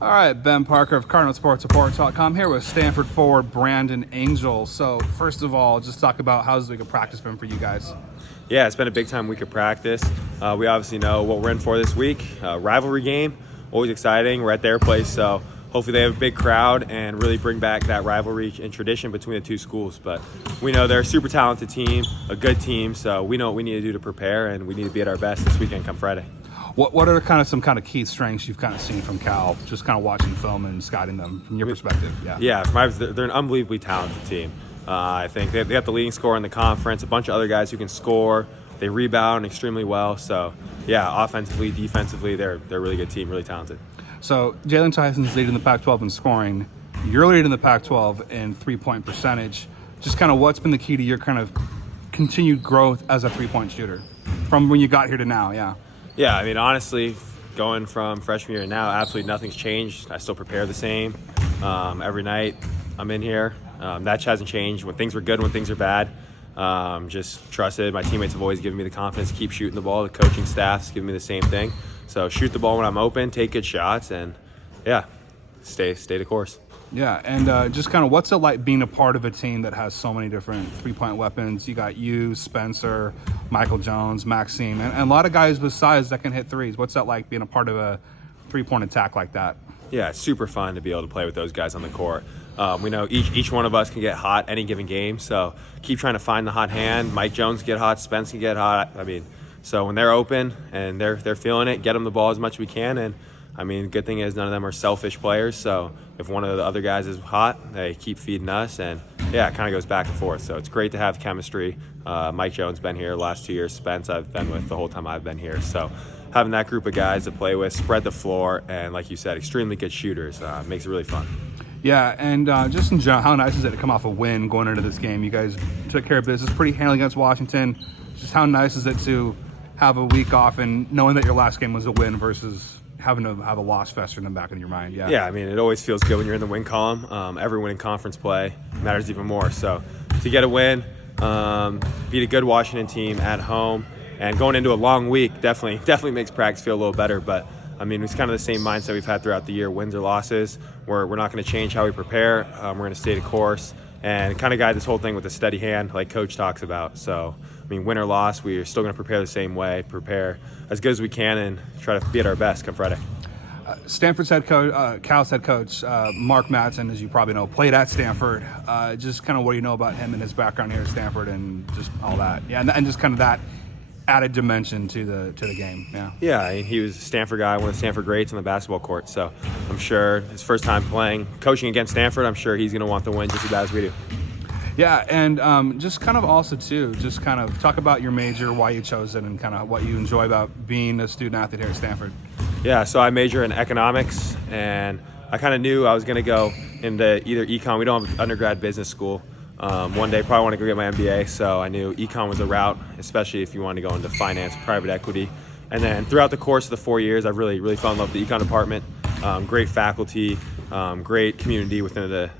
All right, Ben Parker of CardinalSportsReport.com here with Stanford forward Brandon Angel. So first of all, just talk about how's the week of practice been for you guys? Yeah, it's been a big time week of practice. We obviously know what we're in for this week. Rivalry game, always exciting. We're at their place, so hopefully they have a big crowd and really bring back that rivalry and tradition between the two schools. But we know they're a super talented team, a good team, so we know what we need to do to prepare, and we need to be at our best this weekend come Friday. What are kind of some kind of key strengths you've kind of seen from Cal, just kind of watching film and scouting them from your perspective? Yeah, they're an unbelievably talented team. I think they have the leading scorer in the conference, a bunch of other guys who can score. They rebound extremely well. So, yeah, offensively, defensively, they're a really good team, really talented. So Jalen Tyson's leading the Pac-12 in scoring. You're leading the Pac-12 in three-point percentage. Just kind of what's been the key to your kind of continued growth as a three-point shooter from when you got here to now? Yeah, I mean, honestly, going from freshman year to now, absolutely nothing's changed. I still prepare the same every night. I'm in here. That hasn't changed. When things are good, when things are bad, just trusted. My teammates have always given me the confidence to keep shooting the ball. The coaching staff's giving me the same thing. So shoot the ball when I'm open, take good shots, and yeah, stay the course. Yeah, and just kind of what's it like being a part of a team that has so many different three-point weapons? You got you, Spencer, Michael Jones, Maxime, and a lot of guys with size that can hit threes. What's that like being a part of a three-point attack like that? Yeah, it's super fun to be able to play with those guys on the court. We know each one of us can get hot any given game, so keep trying to find the hot hand. Mike Jones can get hot, Spence can get hot. I mean, so when they're open and they're feeling it, get them the ball as much as we can. And I mean, good thing is none of them are selfish players. So if one of the other guys is hot, they keep feeding us, and yeah, it kind of goes back and forth. So it's great to have chemistry. Mike Jones been here the last 2 years. Spence I've been with the whole time I've been here. So having that group of guys to play with, spread the floor, and like you said, extremely good shooters makes it really fun. Yeah, and just in general, how nice is it to come off a win going into this game? You guys took care of business pretty handily against Washington. Just how nice is it to have a week off and knowing that your last game was a win versus having to have a loss fester in the back of your mind? Yeah, I mean, it always feels good when you're in the win column. Every win in conference play matters even more. So to get a win, beat a good Washington team at home, and going into a long week definitely makes practice feel a little better. But I mean, it's kind of the same mindset we've had throughout the year, wins or losses. We're not going to change how we prepare. We're going to stay the course and kind of guide this whole thing with a steady hand like Coach talks about. So, I mean, win or loss, we're still going to prepare the same way, prepare as good as we can, and try to be at our best come Friday. Stanford's head coach, Cal's head coach, Mark Madsen, as you probably know, played at Stanford. Just kind of what do you know about him and his background here at Stanford and just all that? Yeah, and just kind of that added dimension to the game. Yeah, I mean, he was a Stanford guy, one of the Stanford greats on the basketball court. So I'm sure his first time coaching against Stanford, I'm sure he's going to want to win just as bad as we do. Yeah, and just kind of also too, just kind of talk about your major, why you chose it, and kind of what you enjoy about being a student athlete here at Stanford. Yeah, so I major in economics, and I kind of knew I was going to go into either econ. We don't have undergrad business school. One day probably want to go get my MBA, so I knew econ was a route, especially if you want to go into finance, private equity. And then throughout the course of the 4 years, I've really fell in love with the econ department. Great faculty, great community within the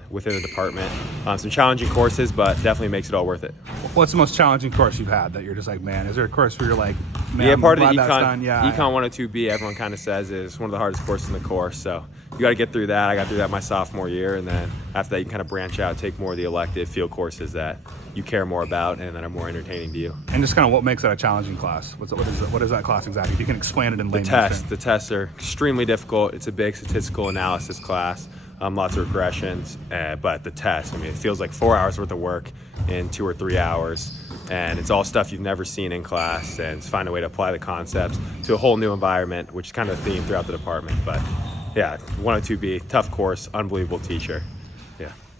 department. Some challenging courses, but definitely makes it all worth it. What's the most challenging course you've had that you're just like, man, is there a course where you're like, man, yeah, part of the econ 102B, everyone kind of says is one of the hardest courses in the course. So you got to get through that. I got through that my sophomore year, and then after that you can kind of branch out, take more of the elective field courses that you care more about and that are more entertaining to you. And just kind of what makes that a challenging class? What is that class exactly? If you can explain it in layman's terms. The tests are extremely difficult. It's a big statistical analysis class. Lots of regressions, but the test, I mean, it feels like 4 hours worth of work in 2 or 3 hours, and it's all stuff you've never seen in class, and it's find a way to apply the concepts to a whole new environment, which is kind of a theme throughout the department. But yeah, 102B, tough course, unbelievable teacher.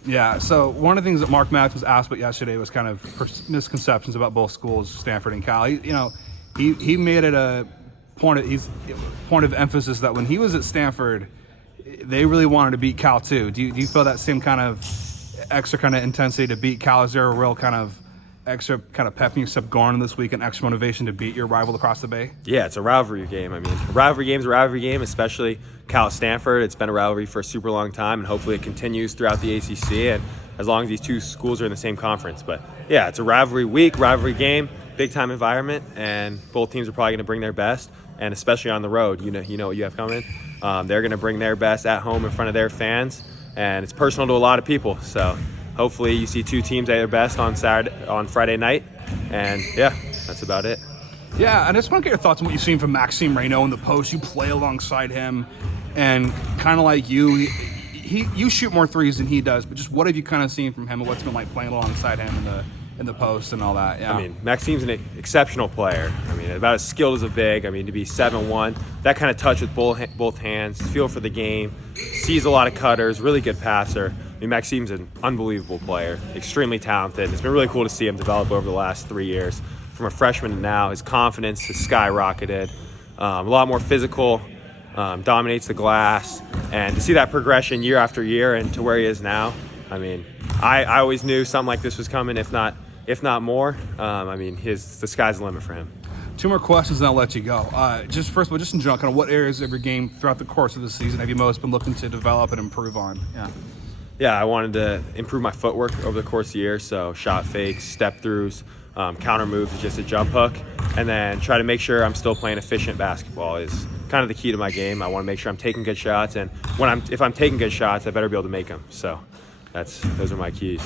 Yeah, so one of the things that Mark Matz was asked about yesterday was kind of misconceptions about both schools, Stanford and Cal. He made it a point of emphasis that when he was at Stanford, they really wanted to beat Cal too. Do you feel that same kind of extra kind of intensity to beat Cal? Is there a real kind of extra kind of pep in your step going on this week and extra motivation to beat your rival across the Bay? Yeah, it's a rivalry game. I mean, a rivalry game's a rivalry game, especially Cal-Stanford. It's been a rivalry for a super long time, and hopefully it continues throughout the ACC and as long as these two schools are in the same conference. But yeah, it's a rivalry week, rivalry game, big-time environment, and both teams are probably going to bring their best. and especially on the road, you know what you have coming. They're going to bring their best at home in front of their fans, and it's personal to a lot of people. So hopefully you see two teams at their best on Friday night, and yeah, that's about it. Yeah, and I just want to get your thoughts on what you've seen from Maxime Reynaud in the post. You play alongside him, and kind of like you shoot more threes than he does, but just what have you kind of seen from him and what's been like playing alongside him in the post and all that? Yeah. I mean, Maxime's an exceptional player. I mean, about as skilled as a big. I mean, to be 7'1", that kind of touch with both hands, feel for the game, sees a lot of cutters, really good passer. I mean, Maxime's an unbelievable player, extremely talented. It's been really cool to see him develop over the last 3 years. From a freshman to now, his confidence has skyrocketed. A lot more physical, dominates the glass, and to see that progression year after year and to where he is now, I mean, I always knew something like this was coming, if not more. I mean, the sky's the limit for him. 2 more questions and I'll let you go. Just first of all, just in general, kind of what areas of your game throughout the course of the season have you most been looking to develop and improve on? Yeah, I wanted to improve my footwork over the course of the year, so shot fakes, step throughs, counter moves is just a jump hook, and then try to make sure I'm still playing efficient basketball is kind of the key to my game. I want to make sure I'm taking good shots, and if I'm taking good shots, I better be able to make them. So those are my keys.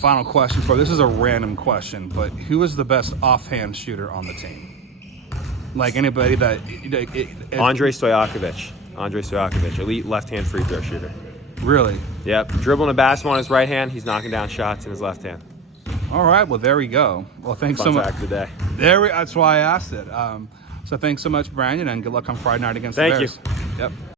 Final question for this is a random question, but who is the best offhand shooter on the team? Like anybody that Andre Stojakovic, elite left-hand free throw shooter. Really? Yep, dribbling a basketball on his right hand, he's knocking down shots in his left hand. All right, well there we go. Well, thanks Fun so much. fact of the day. That's why I asked it. So thanks so much, Brandon, and good luck on Friday night against the Bears. Thank you. Yep.